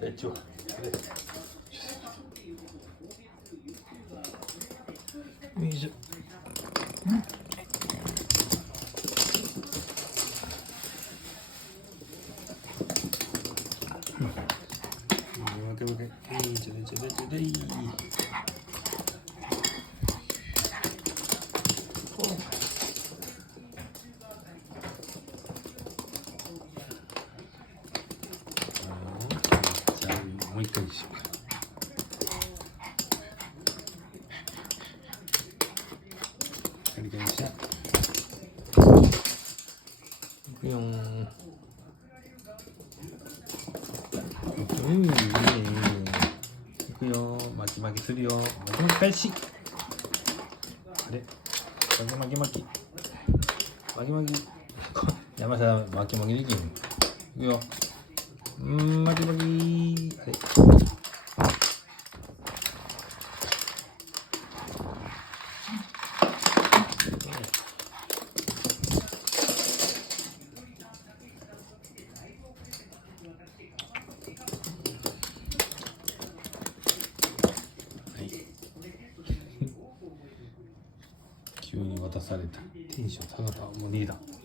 ちょよいしょ。待て待て、ちょでちょでちょでいい。じゃあもう一回にしようか。カリカリした。いくよー。いくよー。巻き巻きするよー。巻き巻き開始。あれ、巻き巻き巻き巻き山下巻き巻きできん。いくよ。巻き巻き。あれ、急に渡された。テンション下がった。もうリーダー。